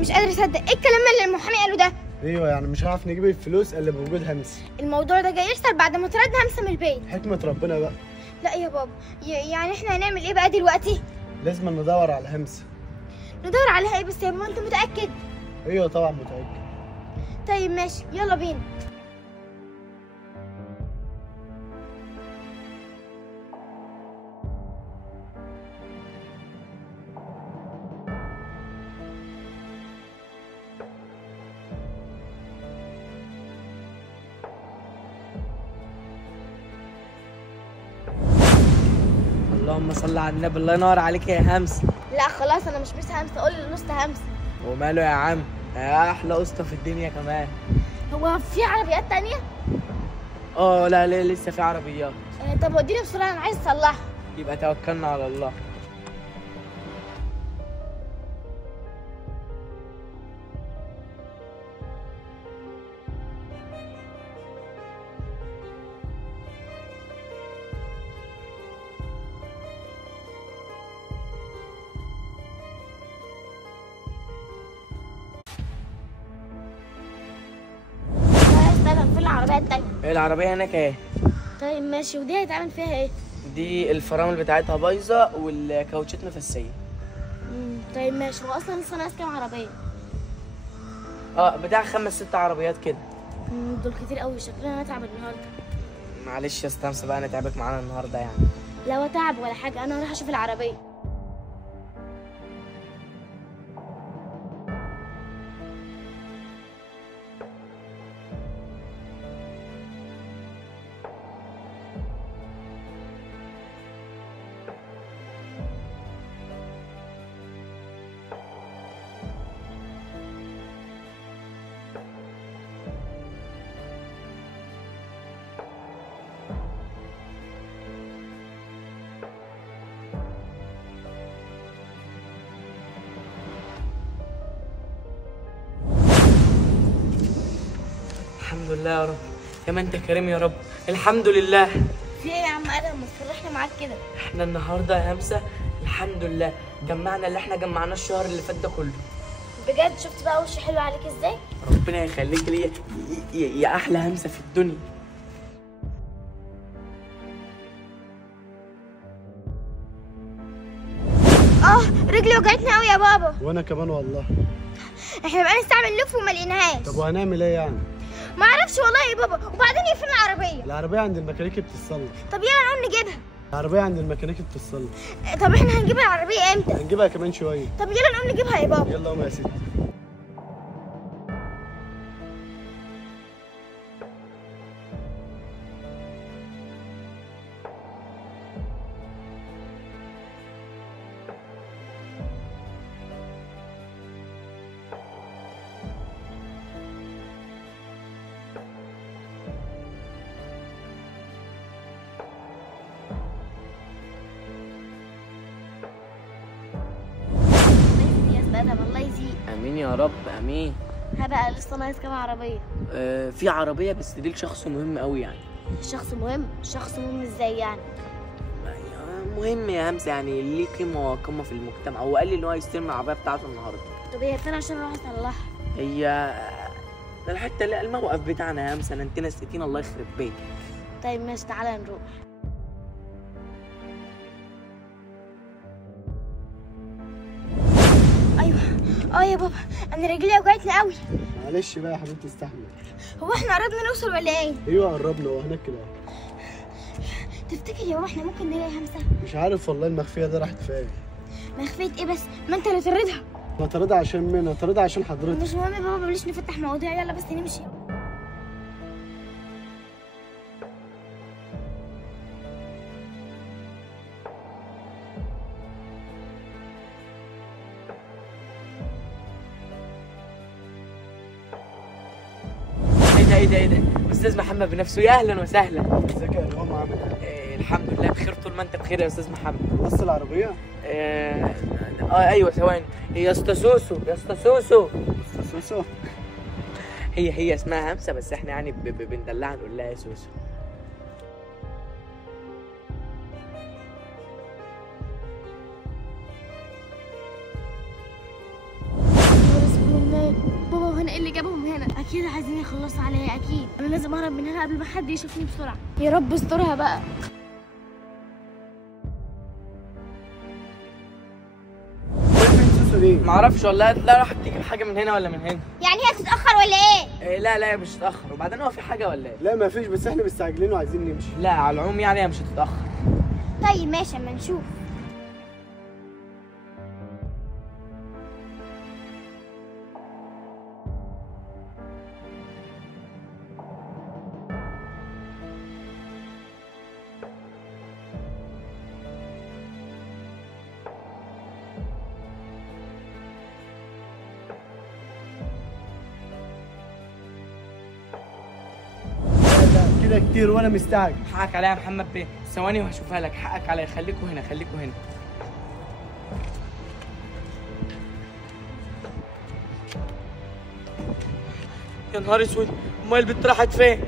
مش قادر اصدق ايه الكلام اللي المحامي قاله ده. ايوه يعني مش هعرف نجيب الفلوس الا بوجود همسه. الموضوع ده جاي يحصل بعد ما طردنا همسه من البيت. حكمه ربنا بقى. لا يا بابا، يعني احنا هنعمل ايه بقى دلوقتي؟ لازم ندور على همسه. ندور عليها ايه بس يا بابا، انت متاكد؟ ايوه طبعا متاكد. طيب ماشي يلا بينا. اللهم صل على النبي. الله ينور عليك يا همسه. لا خلاص انا مش همسه، قول للاسطى همسه. وماله يا عم، يا احلى اسطى في الدنيا كمان. هو في عربيات تانية؟ لا لسه في عربيات. طب وديني بسرعه انا عايز اصلحها. يبقى توكلنا على الله. استنى، في العربيه التانية. العربيه هناك اهي. طيب ماشي، ودي هيتعمل فيها ايه؟ دي الفرامل بتاعتها بايظه والكاوتشات مفسيه. طيب ماشي. هو اصلا لسه ناقص كام عربيه؟ بتاع 5 6 عربيات كده. دول كتير قوي، شكلنا هنتعب النهارده. معلش يا استاذ بقى نتعبك معانا النهارده يعني. لا تعب ولا حاجه، انا هروح اشوف العربيه. الحمد لله يا رب. يا ما انت كريم يا رب. الحمد لله. في ايه يا عم ادم، ما تفرحنا معاك كده؟ احنا النهارده يا همسه الحمد لله جمعنا اللي احنا جمعناه الشهر اللي فات ده كله. بجد؟ شفت بقى وشي حلو عليك ازاي؟ ربنا يخليك ليا يا احلى همسه في الدنيا. رجلي وجعتني قوي يا بابا. وانا كمان والله. احنا بقى نستعمل نلف وما لقيناهاش. طب وهنعمل ايه يعني؟ ما اعرفش والله يا بابا. وبعدين فين العربيه؟ العربيه عند الميكانيكي بتتصلح. طب يلا نقوم نجيبها. العربيه عند الميكانيكي بتتصلح. طب احنا هنجيب العربيه امتى؟ هنجيبها كمان شويه. طب يلا نقوم نجيبها يا بابا. يلا قوم يا ستي. الله يزيد. امين يا رب امين. ها بقى لسه ناقص كام عربيه؟ في عربيه بس دي لشخص مهم قوي يعني. شخص مهم؟ شخص مهم ازاي يعني؟ مهم يا همسه، يعني ليه قيمه وقيمه في المجتمع. هو قال لي ان هو هيستلم العربيه بتاعته النهارده. طب هي فين عشان اروح اصلحها؟ هي الحته اللي الموقف بتاعنا يا همسه. انت نسيتينا الله يخرب بيتك. طيب ماشي تعالى نروح. ايوه يا بابا، انا رجلي وجعتني قوي. معلش بقى يا حبيبتي استحمل. هو احنا قربنا نوصل ولا ايه؟ ايوه قربنا وهناك كده. تفتكر يا بابا احنا ممكن نلاقي همسه؟ مش عارف والله المخفيه دي راحت فين. مخفيه ايه بس؟ ما انت اللي طردها. انا طاردها عشان مين؟ انا طاردها عشان حضرتك. مش مهم يا بابا، بلاش نفتح مواضيع، يلا بس نمشي. ايه ده استاذ محمد بنفسه. يا اهلا وسهلا. ازيك يا ريهام عامل ايه؟ الحمد لله بخير طول ما انت بخير يا استاذ محمد. خلصت العربيه؟ ايوه ثواني. يا اسطى سوسو يا اسطى سوسو. سوسو هي اسمها همسه بس احنا يعني بندلعها نقول لها يا سوسو. هنا؟ ايه اللي جابهم هنا؟ اكيد عايزين يخلصوا عليا، اكيد انا لازم اهرب من هنا قبل ما حد يشوفني بسرعه. يا رب استرها بقى. سوسو ليه؟ معرفش والله، لا راح تجيب حاجه من هنا ولا من هنا. يعني هي تتاخر ولا ايه؟ لا لا مش هتتاخر، وبعدين هو في حاجه ولا ايه؟ لا مفيش، بس احنا مستعجلين وعايزين نمشي. لا على العموم يعني هي مش هتتاخر. طيب ماشي اما نشوف. كده كتير وانا مستعجل. حقك عليا يا محمد بيه، ثواني وهشوفها لك. حقك عليا، خليكوا هنا خليكوا هنا. يا نهار اسود، امال البت راحت فين؟